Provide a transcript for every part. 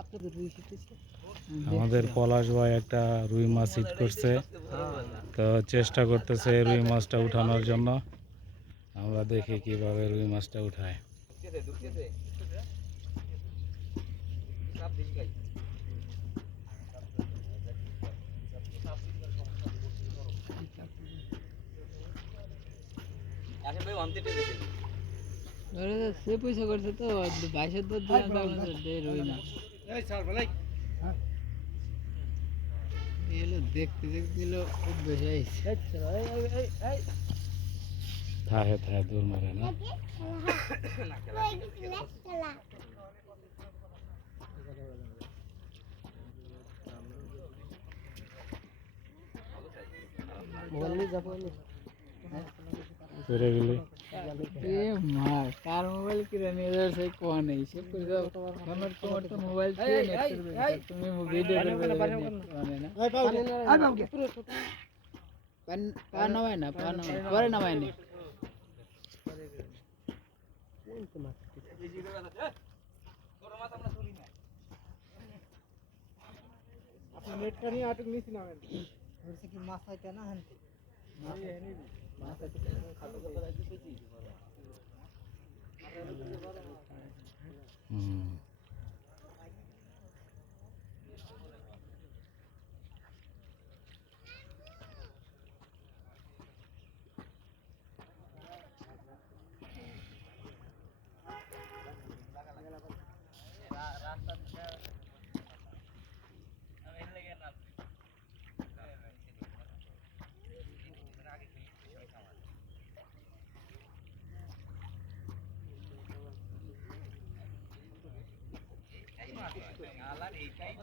আপনাদের রুই শিখতেছে আমাদের পলাশ ভাই একটা রুই মাছ হিট করছে। তো চেষ্টা করতেছে রুই মাছটা উঠানোর জন্য। আমরা দেখি কীভাবে রুই মাছটা উঠায়। সে পয়সা করছে তো বাইশের তো রুই না এলো দেখতে দেখতে এলো খুব বেশি থাহে থাহে দূর মারে না। মোবাইল নিয়ে যাব পেরে গেলি এ মা কার মোবাইল কিনে নিয়ে যাওয়ার সেই কোয়া নেই সে কইছো আমার তোমার তো মোবাইল ছিল নেট করবে তুমি ভিডিও করবে মানে না পান পান নামায় না পান নামায় পরে নামায় নি নেটটা নিয়ে আটক নিছি না ধরছে কি মাছ আইতা না হান মাছ হুম।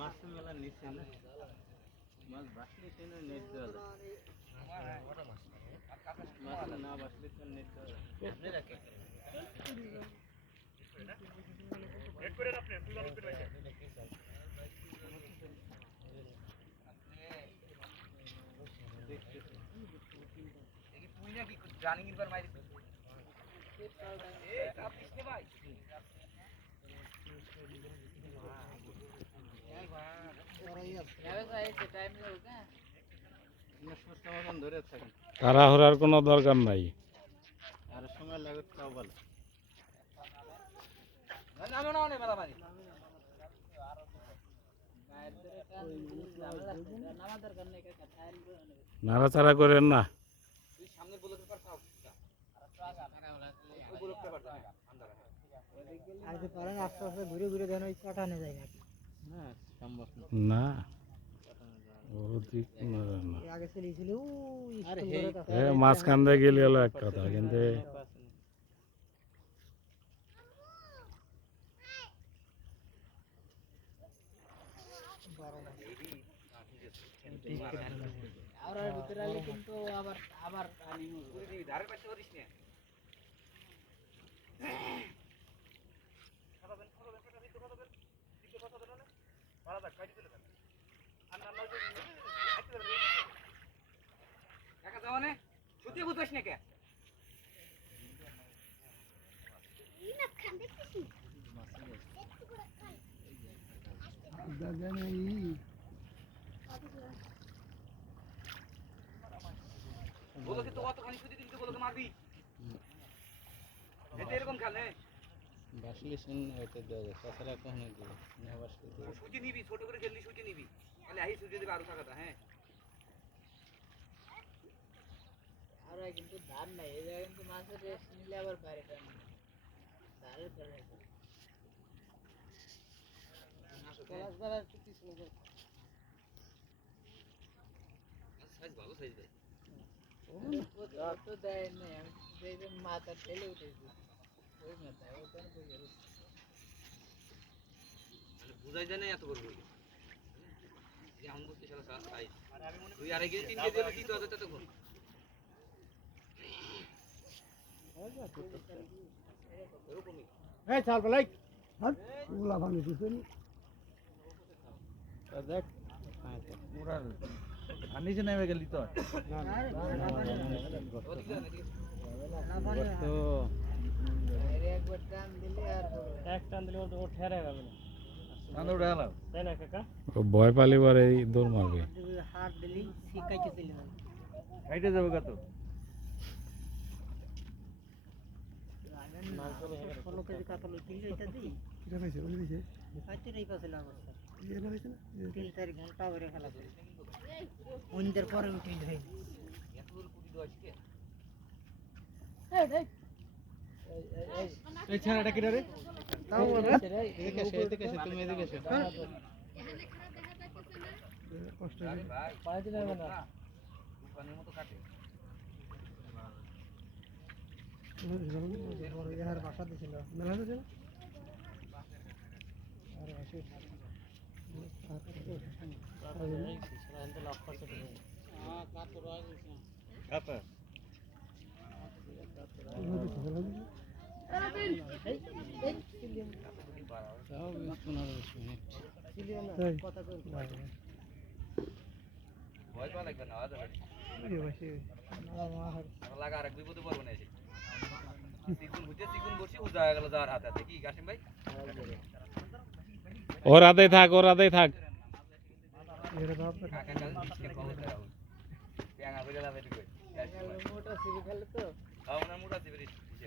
মাছ মেলা নিচ্ছে না মাছ বাসলে কেন নেট দেওয়া যায় মাছ না বাসলে তো নেট দেওয়া যায় আপনার সুস্থ মতন ধরে থাকেন তাড়াহুড়ার কোনো দরকার নাই। নাড়াচাড়া করেন না। আস্তে আস্তে ঘুরে ঘুরে দেন ওই কাটানো যায় না না সম্ভব না না অধিক নাড়া না আগে চলেছিল ওই আরে স্কুল হেই, ঘরের কাছে। এ মাঝখান দিয়ে গেলে হলো এক কথা কিন্তু আর ওর ভিতরে আলে কিন্তু আবার আবার টানি বাসলে শুন হয়তো দেওয়া যায় তাছাড়া কখনো দেবে না বাসলে দেবে সুজি নিবি ছোট করে খেললি সুজি নিবি তাহলে আহি সুজি দেবে আরও টাকাটা হ্যাঁ আর ওই কিন্তু ধান নাই এই জায়গায় কিন্তু মাছের রেস্ট নিলে আবার বাইরে টানি ধারের পরে পলাশ বাবার একটু পিছনে যাও। সাইজ ভালো সাইজ দেয় ও তো- ও তো দেয় নাই, আমি তো এই যে মাথা ঠেলে উঠেছি। বুঝাই যায় না এত করব তুই আড়াই কেজি তিন কেজি হলে দিতে হবে ততক্ষণ দেখ আর নিচে নেমে গেলি তো তো টান উঠে গেলাম ও ভয় পালি পরে এই দৌড় মারবে হাইটে যাবে কত পরে উঠিল হয়ে এই ছেলেটা কিরা রে? এদিকে এসে এদিকে এসে তুমি এদিকে এসে মতো কাটে দিছিল মেলা দিছিল তাও বিশ পনেরো লাগবে না আর না বসে হয়ে। কাশিম ভাই ওর হাতেই থাক ওর হাতেই থাক কাকা কাল দিচ্ছে কবে তারা পেঙ্গা করে যাবে ঠিক মোটা সিবি খেলে তো আমরা মোটা দিবে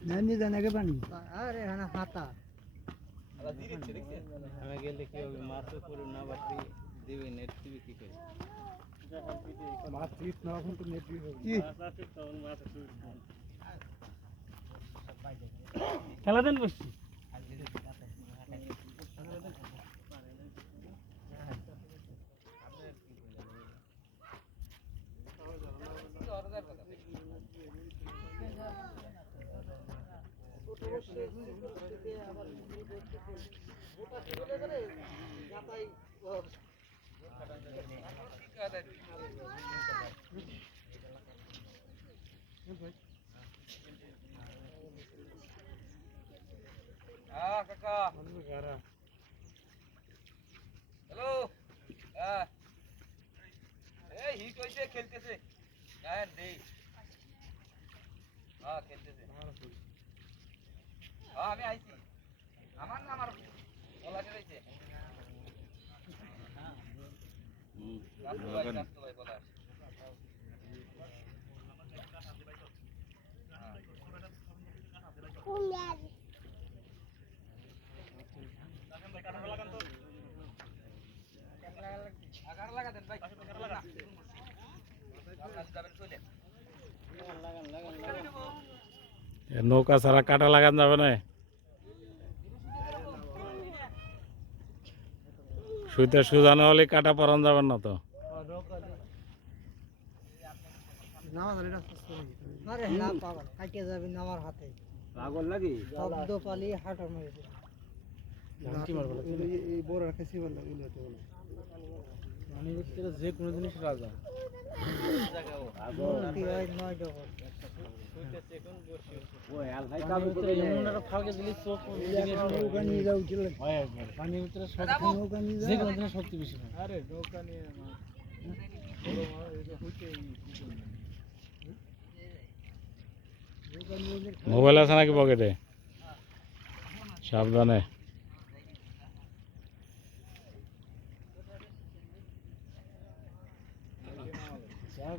নানি জানাকে পানি আরে হ্যাঁ হাতা। আলা ধীরে ধীরে আমি গেলে কি হবে? মাছ করে না দিবি নেট দিবি কি করে? মাছ না এখন তো নেট কি? খেলা দেন বসছি হ্যাঁ কাকা হ্যালো হ্যাঁ এই হিট হইছে খেলতেছে হ্যাঁ দেই হ্যাঁ খেলতেছে হ্যাঁ আমি আইছি। আমার না আমার বলা চলেছে রাস্তা ভাই রাস্তা ভাই। বলা আগার লাগা দেন? ভাই যাবেন চলে এ নৌকা ছাড়া কাটা লাগান যাবে না। শুইতে সুজানো হলে কাটা পরান যাবেন না তো। লাগি পানির ভিতরে যে কোনো জিনিস রাজা শক্তি বেশি আরে নৌকা নিয়ে মোবাইল আছে নাকি পকেটে? সাবধানে।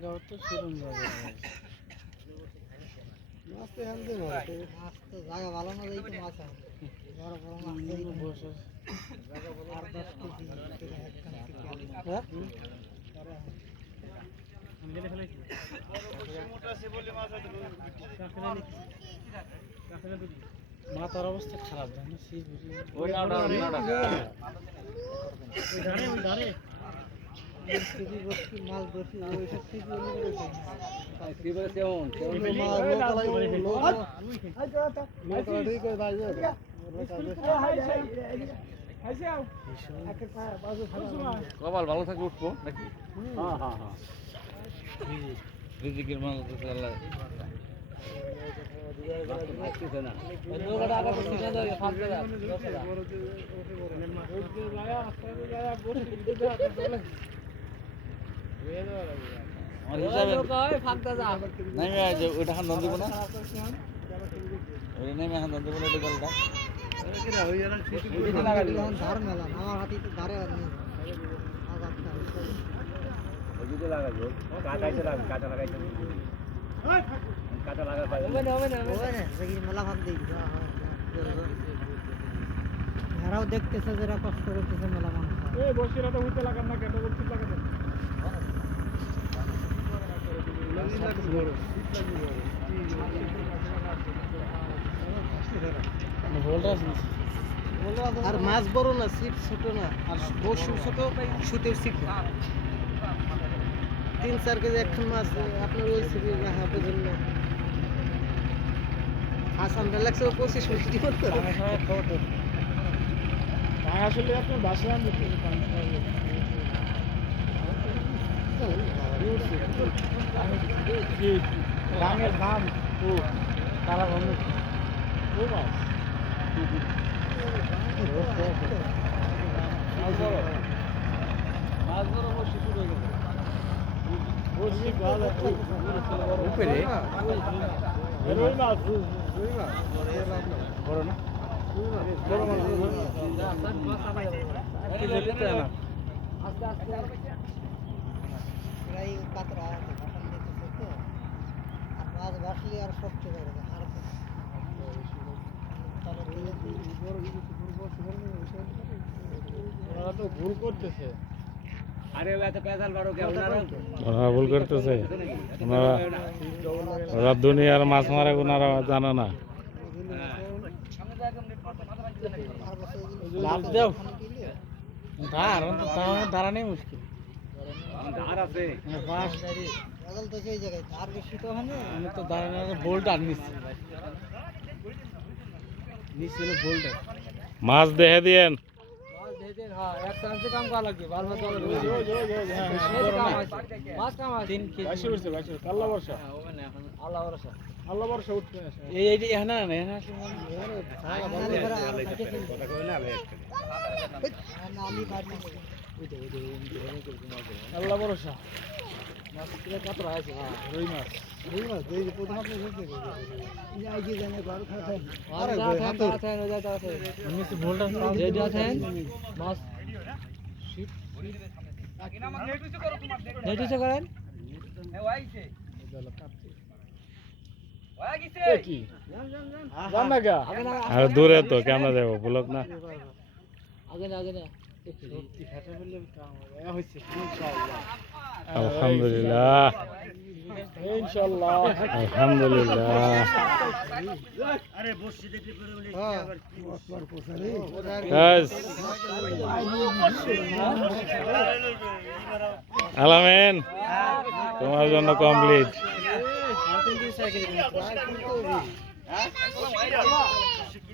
জায়গা তো সেরকম জায়গা মাছ তো হালতে মাছ তো জায়গা ভালো না যাই তো মাছ বড় বড় মাছ বসে আর দশ কেজি হ্যাঁ? মাথার অবস্থা খারাপ জানো? শীত কেজি বসছি মাছ বসছি ওই সব কপাল ভালো থাকলে উঠবো নাকি? হ্যাঁ হ্যাঁ হ্যাঁ। রিজিকের মানুষ নেমে আছে ওইটা এখন দিব না ওইটা নেমে এখন দিব না ওইটা গলটা এখন ধার মেলা আমার হাতে তো ধারে আর নেই আজ একটা হবে না হবে না দেখি মেলা ভাব দিই এরাও দেখতেছে যারা কষ্ট করতেছে মেলা মানুষ আর মাছ বড় না সিট ছোট না আর বসু ছোট সুতের সিট তিন চার কেজি একখান মাছ আপনার ওই সিটে রাখা পর্যন্ত আসাম লাগছে পঁচিশ মিনিট করতে আসলে আপনার বাসায় রাঙের দাম ও তারা মাছ উপরে? মাছ বড় না বড় মাছ আস্তে আস্তে। প্রায় কাতরা ভাষণ দিতেছে তো। আর মাছ ভাসলে আর হয়ে আর ওরা তো ভুল করতেছে। ওরা ভুল করতেছে। ওনারা ওরা দুনিয়ার মাছ মারে ওনারা জানে না। লাভ দাও। ধার দাঁড়ানোই মুশকিল। আমি তো দাঁড়ানোর বোল্ট আর নিচ্ছি। নিচ্ছিল বোল্ট। মাছ দেখে দিয়েন। তিন কেজি। আল্লাহ বর্ষা আল্লাহ ভরসা। মাছ কাতরা আছে। হ্যাঁ রুই মাছ। রুই মাছ এই যে আরে হাতে। মিস ভোল্টা যে যাচ্ছেন মাছ। নেটিসে করেন? এ কি? জান না গা আর দূরে তো কেমন যাব ব্লক না। আগে না আগে না। আলহামদুলিল্লাহ। ইনশাআল্লাহ। আলহামদুলিল্লাহ। Guys. তোমার জন্য কমপ্লিট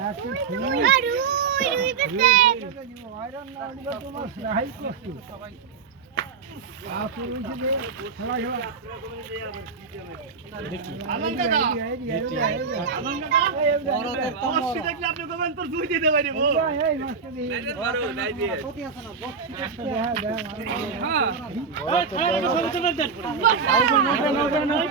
আছে না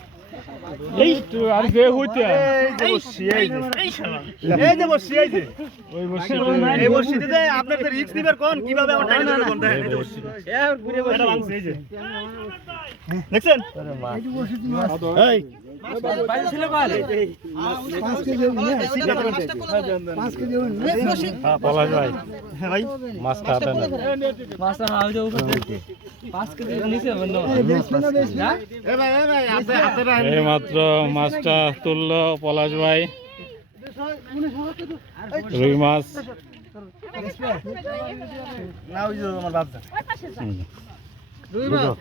এই তো আর যে হইতে এই যে বসছি এই যে। এই যে বসছি এই যে। ওই বসে এই বসছি দিতে আপনার রিস্ক নিবার কোন কীভাবে আমার টাইম দিবেন কোন দেখেন এই যে বসছি। এটা ভাঙছে এই যে দেখছেন। এই। মাত্র মাছটা তুললো পলাশ ভাই। রুই মাছ। রুই মাছ